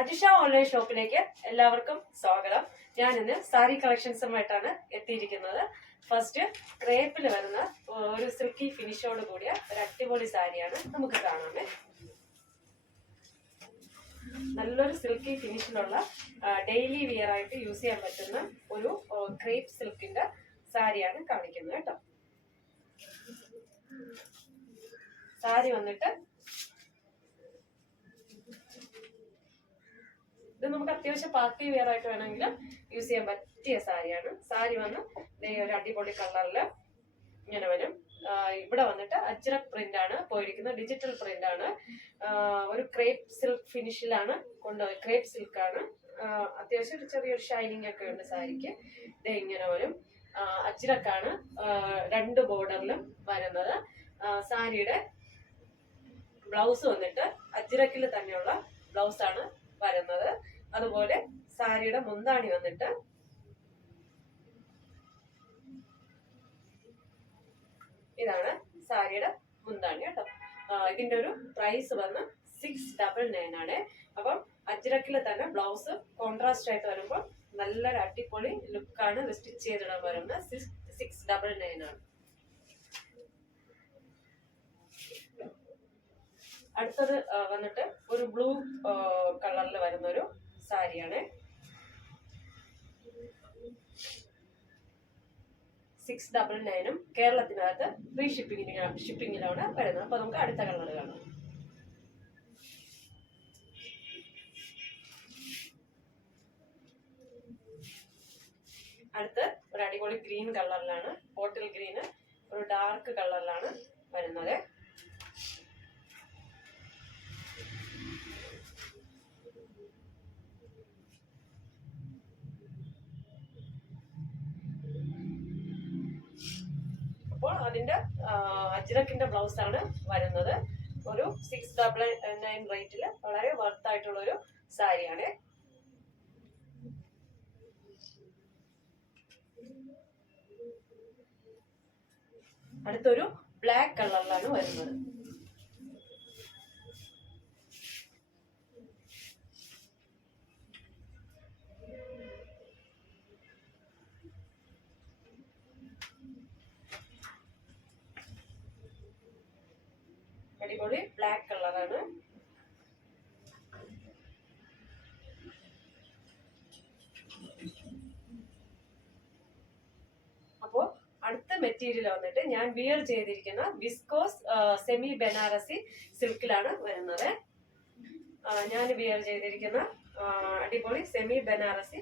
Ajisha online ഷോപ്പിലേക്ക് എല്ലാവർക്കും സ്വാഗതം. ഞാൻ ഇന്ന് സാരി കളക്ഷൻസുമായിട്ടാണ് എത്തിയിരിക്കുന്നത്. ഫസ്റ്റ് ക്രേപ്പിൽ വരുന്ന ഒരു സിൽക്കി ഫിനിഷോട് കൂടിയ ഒരു അടിപൊളി സാരിയാണ് നമുക്ക് കാണാമേ. നല്ലൊരു സിൽക്കി ഫിനിഷിലുള്ള ഡെയിലി വിയർ ആയിട്ട് യൂസ് ചെയ്യാൻ പറ്റുന്ന ഒരു ക്രേപ്പ് സിൽക്കിന്റെ സാരിയാണ് കാണിക്കുന്നത് കേട്ടോ. സാരി വന്നിട്ട് ഇത് നമുക്ക് അത്യാവശ്യം പാർട്ടി വെയർ ആയിട്ട് വേണമെങ്കിൽ യൂസ് ചെയ്യാൻ പറ്റിയ സാരിയാണ്. സാരി വന്ന് ഒരു അടിപൊളി കളറില് ഇങ്ങനെ വരും. ഇവിടെ വന്നിട്ട് അജ്രക് പ്രിന്റ് ആണ് പോയിരിക്കുന്നത്, ഡിജിറ്റൽ പ്രിന്റ് ആണ്. ഒരു ക്രേപ്പ് സിൽക്ക് ഫിനിഷിലാണ് കൊണ്ടുപോയി. ക്രേപ്പ് സിൽക്ക് ആണ്. അത്യാവശ്യം ചെറിയൊരു ഷൈനിങ് ഒക്കെ ഉണ്ട് സാരിക്ക്. ഇത് ഇങ്ങനെ വരും. അജ്രക്കാണ് രണ്ട് ബോർഡറിലും വരുന്നത്. സാരിയുടെ ബ്ലൗസ് വന്നിട്ട് അജ്രക്കിൽ തന്നെയുള്ള ബ്ലൗസ് ആണ് വരുന്നത്. അതുപോലെ സാരിയുടെ മുന്താണി വന്നിട്ട് ഇതാണ് സാരിയുടെ മുന്താണി കേട്ടോ. ഇതിന്റെ ഒരു പ്രൈസ് വന്ന് 699 ആണ്. അപ്പം അജ്രക്കിൽ തന്നെ ബ്ലൗസ് കോൺട്രാസ്റ്റ് ആയിട്ട് വരുമ്പോൾ നല്ലൊരു അടിപൊളി ലുക്കാണ്. സ്റ്റിച്ച് ചെയ്തിടാൻ വരുന്നത് 699 ആണ്. അടുത്തത് വന്നിട്ട് ഒരു ബ്ലൂ കളറിൽ വരുന്ന ഒരു സാരിയാണ്. 699 കേരളത്തിനകത്ത് ഫ്രീ ഷിപ്പിങ്ങിലാണ് വരുന്നത്. അപ്പൊ നമുക്ക് അടുത്ത കളർ കാണാം. അടുത്ത് ഒരു അടിപൊളി ഗ്രീൻ കളറിലാണ്, ബോട്ടിൽ ഗ്രീന് ഒരു ഡാർക്ക് കളറിലാണ് വരുന്നത്. അപ്പോൾ അതിന്റെ അജ്രക്കിന്റെ ബ്ലൗസ് ആണ് വരുന്നത്. ഒരു 699 റേറ്റില് വളരെ വർത്ത് ആയിട്ടുള്ള ഒരു സാരിയാണ്. അടുത്തൊരു ബ്ലാക്ക് കളറിലാണ് വരുന്നത്. അടിപൊളി ബ്ലാക്ക് കളറാണ്. അപ്പോ അടുത്ത മെറ്റീരിയൽ വന്നിട്ട് ഞാൻ വിയർ ചെയ്തിരിക്കുന്ന വിസ്കോസ് സെമി ബനാറസി സിൽക്കിലാണ് വരുന്നത്. ഞാൻ വിയർ ചെയ്തിരിക്കുന്ന അടിപൊളി സെമി ബനാറസി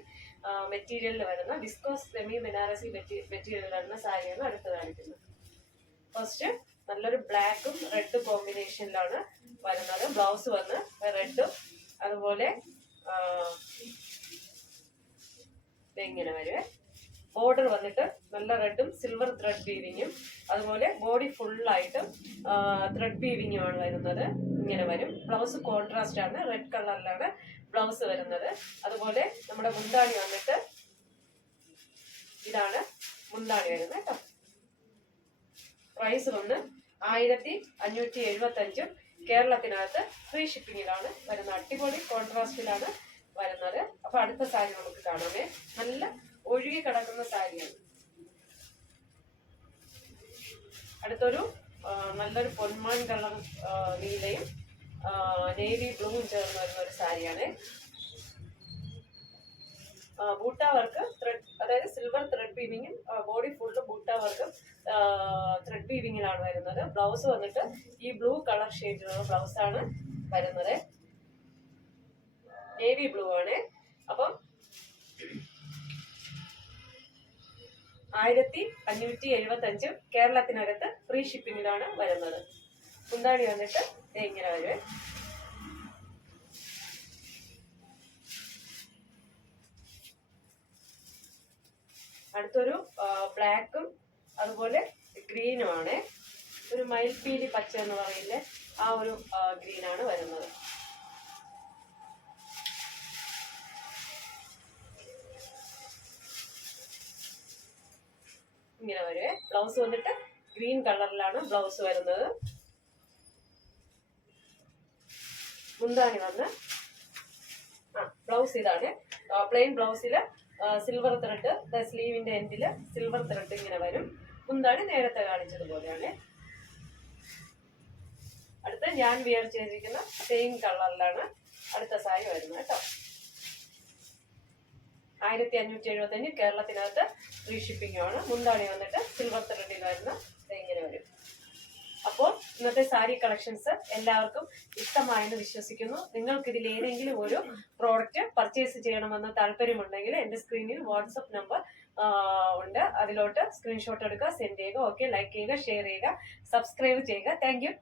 മെറ്റീരിയലിൽ വരുന്ന വിസ്കോസ് സെമി ബനാറസി മെറ്റീരിയൽ വരുന്ന സാരിയാണ് അടുത്ത് കാണിക്കുന്നത്. ഫസ്റ്റ് നല്ലൊരു ബ്ലാക്കും റെഡ് കോമ്പിനേഷനിലാണ് വരുന്നത്. ബ്ലൗസ് വന്ന് റെഡും അതുപോലെ ഇങ്ങനെ വരുവേ. ബോർഡർ വന്നിട്ട് നല്ല റെഡും സിൽവർ ത്രെഡ് വീവിങ്ങും അതുപോലെ ബോഡി ഫുള്ളായിട്ടും ത്രെഡ് വീവിങ്ങും ആണ് വരുന്നത്. ഇങ്ങനെ വരും. ബ്ലൗസ് കോൺട്രാസ്റ്റ് ആണ്, റെഡ് കളറിലാണ് ബ്ലൗസ് വരുന്നത്. അതുപോലെ നമ്മുടെ മുന്താണി വന്നിട്ട് ഇതാണ് മുന്താണി വരുന്നത് കേട്ടോ. പ്രൈസ് വന്ന് 1575 കേരളത്തിനകത്ത് ഫ്രീ ഷിപ്പിങ്ങിലാണ് വരുന്നത്. അടിപൊളി കോൺട്രാസ്റ്റിലാണ് വരുന്നത്. അപ്പൊ അടുത്ത സാരി നമുക്ക് കാണാമേ. നല്ല ഒഴുകി കിടക്കുന്ന സാരിയാണ്. അടുത്തൊരു നല്ലൊരു പൊന്മാൻ കളർ നീലയും നേവി ബ്ലൂവും ചേർന്ന് വരുന്ന ഒരു സാരിയാണ്. ബൂട്ട വർക്ക് ത്രെഡ്, അതായത് സിൽവർ ത്രെഡ് വീവിങ്ങും ബോഡി ഫുള്ള് ബൂട്ട വർക്കും ത്രെഡ് വീവിങ്ങിലാണ് വരുന്നത്. ബ്ലൗസ് വന്നിട്ട് ഈ ബ്ലൂ കളർ ഷെയ്ഡിലുള്ള ബ്ലൗസ് ആണ് വരുന്നത്. നേവി ബ്ലൂ ആണ്. അപ്പം 1575 കേരളത്തിനകത്ത് ഫ്രീ ഷിപ്പിങ്ങിലാണ് വരുന്നത്. മുന്താണി വന്നിട്ട് ഇങ്ങനെ വരുവേ. അടുത്തൊരു ബ്ലാക്കും അതുപോലെ ഗ്രീനും ആണ്. ഒരു മയിൽപ്പീലി പച്ച എന്ന് പറയില്ലേ, ആ ഒരു ഗ്രീനാണ് വരുന്നത്. ഇങ്ങനെ വരുവേ. ബ്ലൗസ് വന്നിട്ട് ഗ്രീൻ കളറിലാണ് ബ്ലൗസ് വരുന്നത്. മുന്താണി വന്ന് ബ്ലൗസ് ഇതാണ്. പ്ലെയിൻ ബ്ലൗസിൽ സിൽവർ ത്രെഡ്, സ്ലീവിന്റെ എൻഡിൽ സിൽവർ ത്രെഡ് ഇങ്ങനെ വരും. മുന്താണി നേരത്തെ കാണിച്ചതുപോലെയാണ്. അടുത്ത ഞാൻ വിയർ ചെയ്തിരിക്കുന്ന സെയിം കളറിലാണ് അടുത്ത സാരി വരുന്നത് കേട്ടോ. 1575 കേരളത്തിനകത്ത് ഫ്രീ ഷിപ്പിംഗ് ആണ്. മുന്താണി വന്നിട്ട് സിൽവർ ത്രെഡിൽ വരുന്ന ഇങ്ങനെ വരും. അപ്പോൾ ഇന്നത്തെ സാരി കളക്ഷൻസ് എല്ലാവർക്കും ഇഷ്ടമായെന്ന് വിശ്വസിക്കുന്നു. നിങ്ങൾക്ക് ഇതിൽ ഏതെങ്കിലും ഒരു പ്രോഡക്റ്റ് പർച്ചേസ് ചെയ്യണമെന്ന് താല്പര്യമുണ്ടെങ്കിൽ എന്റെ സ്ക്രീനിൽ വാട്സപ്പ് നമ്പർ ഉണ്ട്. അതിലോട്ട് സ്ക്രീൻഷോട്ട് എടുക്കുക, സെൻഡ് ചെയ്യുക. ഓക്കെ, ലൈക്ക് ചെയ്യുക, ഷെയർ ചെയ്യുക, സബ്സ്ക്രൈബ് ചെയ്യുക. Thank you.